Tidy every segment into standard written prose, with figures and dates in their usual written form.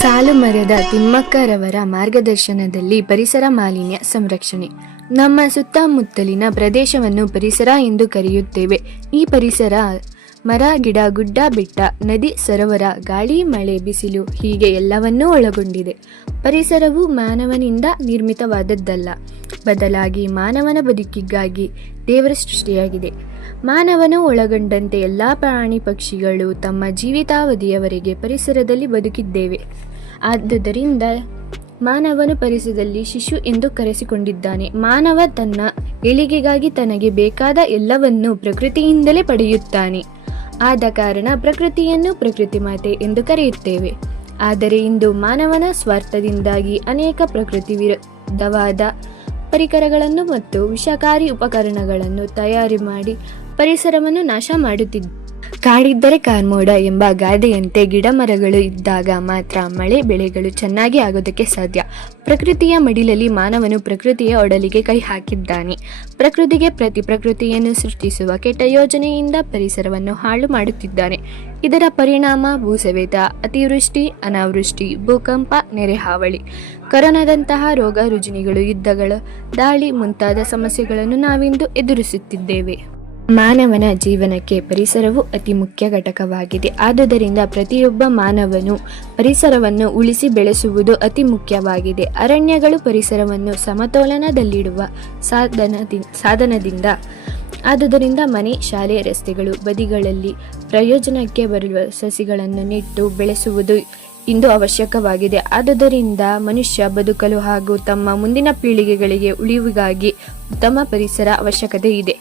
ಸಾಲು ಮರದ ತಿಮ್ಮಕ್ಕರವರ ಮಾರ್ಗದರ್ಶನದಲ್ಲಿ ಪರಿಸರ ಮಾಲಿನ್ಯ ಸಂರಕ್ಷಣೆ. ನಮ್ಮ ಸುತ್ತಮುತ್ತಲಿನ ಪ್ರದೇಶವನ್ನು ಪರಿಸರ ಎಂದು ಕರೆಯುತ್ತೇವೆ. ಈ ಪರಿಸರ ಮರ, ಗಿಡ, ಗುಡ್ಡ, ಬೆಟ್ಟ, ನದಿ, ಸರೋವರ, ಗಾಳಿ, ಮಳೆ, ಬಿಸಿಲು ಹೀಗೆ ಎಲ್ಲವನ್ನೂ ಒಳಗೊಂಡಿದೆ. ಪರಿಸರವು ಮಾನವನಿಂದ ನಿರ್ಮಿತವಾದದ್ದಲ್ಲ, ಬದಲಾಗಿ ಮಾನವನ ಬದುಕಿಗಾಗಿ ದೇವರ ಸೃಷ್ಟಿಯಾಗಿದೆ. ಮಾನವನು ಒಳಗೊಂಡಂತೆ ಎಲ್ಲ ಪ್ರಾಣಿ ಪಕ್ಷಿಗಳು ತಮ್ಮ ಜೀವಿತಾವಧಿಯವರೆಗೆ ಪರಿಸರದಲ್ಲಿ ಬದುಕಿದ್ದೇವೆ. ಆದುದರಿಂದ ಮಾನವನು ಪರಿಸರದಲ್ಲಿ ಶಿಶು ಎಂದು ಕರೆಸಿಕೊಂಡಿದ್ದಾನೆ. ಮಾನವ ತನ್ನ ಏಳಿಗೆಗಾಗಿ ತನಗೆ ಬೇಕಾದ ಎಲ್ಲವನ್ನೂ ಪ್ರಕೃತಿಯಿಂದಲೇ ಪಡೆಯುತ್ತಾನೆ. ಆದ ಕಾರಣ ಪ್ರಕೃತಿಯನ್ನು ಪ್ರಕೃತಿ ಮಾತೆ ಎಂದು ಕರೆಯುತ್ತೇವೆ. ಆದರೆ ಇಂದು ಮಾನವನ ಸ್ವಾರ್ಥದಿಂದಾಗಿ ಅನೇಕ ಪ್ರಕೃತಿ ವಿರುದ್ಧವಾದ ಪರಿಕರಗಳನ್ನು ಮತ್ತು ವಿಷಕಾರಿ ಉಪಕರಣಗಳನ್ನು ತಯಾರಿ ಮಾಡಿ ಪರಿಸರವನ್ನು ನಾಶ ಮಾಡುತ್ತಿದ್ದ. ಕಾಡಿದ್ದರೆ ಕಾರ್ಮೋಡ ಎಂಬ ಗಾದೆಯಂತೆ ಗಿಡ ಮರಗಳು ಇದ್ದಾಗ ಮಾತ್ರ ಮಳೆ ಬೆಳೆಗಳು ಚೆನ್ನಾಗಿ ಆಗೋದಕ್ಕೆ ಸಾಧ್ಯ. ಪ್ರಕೃತಿಯ ಮಡಿಲಲ್ಲಿ ಮಾನವನು ಪ್ರಕೃತಿಯ ಒಡಲಿಗೆ ಕೈ ಹಾಕಿದ್ದಾನೆ. ಪ್ರಕೃತಿಗೆ ಪ್ರಕೃತಿಯನ್ನು ಸೃಷ್ಟಿಸುವ ಕೆಟ್ಟ ಯೋಜನೆಯಿಂದ ಪರಿಸರವನ್ನು ಹಾಳು ಮಾಡುತ್ತಿದ್ದಾನೆ. ಇದರ ಪರಿಣಾಮ ಭೂಸವೆತ, ಅತಿವೃಷ್ಟಿ, ಅನಾವೃಷ್ಟಿ, ಭೂಕಂಪ, ನೆರೆ ಹಾವಳಿ, ಕೊರೋನಾದಂತಹ ರೋಗ ರುಜಿನಗಳು, ಯುದ್ಧಗಳು, ದಾಳಿ ಮುಂತಾದ ಸಮಸ್ಯೆಗಳನ್ನು ನಾವಿಂದು ಎದುರಿಸುತ್ತಿದ್ದೇವೆ. ಮಾನವನ ಜೀವನಕ್ಕೆ ಪರಿಸರವು ಅತಿ ಮುಖ್ಯ ಘಟಕವಾಗಿದೆ. ಆದುದರಿಂದ ಪ್ರತಿಯೊಬ್ಬ ಮಾನವನು ಪರಿಸರವನ್ನು ಉಳಿಸಿ ಬೆಳೆಸುವುದು ಅತಿ ಮುಖ್ಯವಾಗಿದೆ. ಅರಣ್ಯಗಳು ಪರಿಸರವನ್ನು ಸಮತೋಲನದಲ್ಲಿಡುವ ಸಾಧನದಿಂದ. ಆದುದರಿಂದ ಮನೆ, ಶಾಲೆ, ರಸ್ತೆಗಳು ಬದಿಗಳಲ್ಲಿ ಪ್ರಯೋಜನಕ್ಕೆ ಬರುವ ಸಸಿಗಳನ್ನು ನೆಟ್ಟು ಬೆಳೆಸುವುದು ಇಂದು ಅವಶ್ಯಕವಾಗಿದೆ. ಆದುದರಿಂದ ಮನುಷ್ಯ ಬದುಕಲು ಹಾಗೂ ತಮ್ಮ ಮುಂದಿನ ಪೀಳಿಗೆಗಳಿಗೆ ಉಳಿವಿಗಾಗಿ ಉತ್ತಮ ಪರಿಸರ ಅವಶ್ಯಕತೆ ಇದೆ.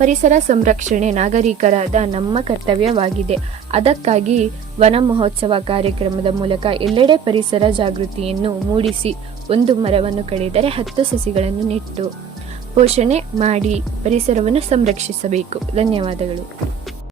ಪರಿಸರ ಸಂರಕ್ಷಣೆ ನಾಗರಿಕರಾದ ನಮ್ಮ ಕರ್ತವ್ಯವಾಗಿದೆ. ಅದಕ್ಕಾಗಿ ವನ ಮಹೋತ್ಸವ ಕಾರ್ಯಕ್ರಮದ ಮೂಲಕ ಎಲ್ಲೆಡೆ ಪರಿಸರ ಜಾಗೃತಿಯನ್ನು ಮೂಡಿಸಿ, ಒಂದು ಮರವನ್ನು ಕಡಿದರೆ 10 ಸಸಿಗಳನ್ನು ನೆಟ್ಟು ಪೋಷಣೆ ಮಾಡಿ ಪರಿಸರವನ್ನು ಸಂರಕ್ಷಿಸಬೇಕು. ಧನ್ಯವಾದಗಳು.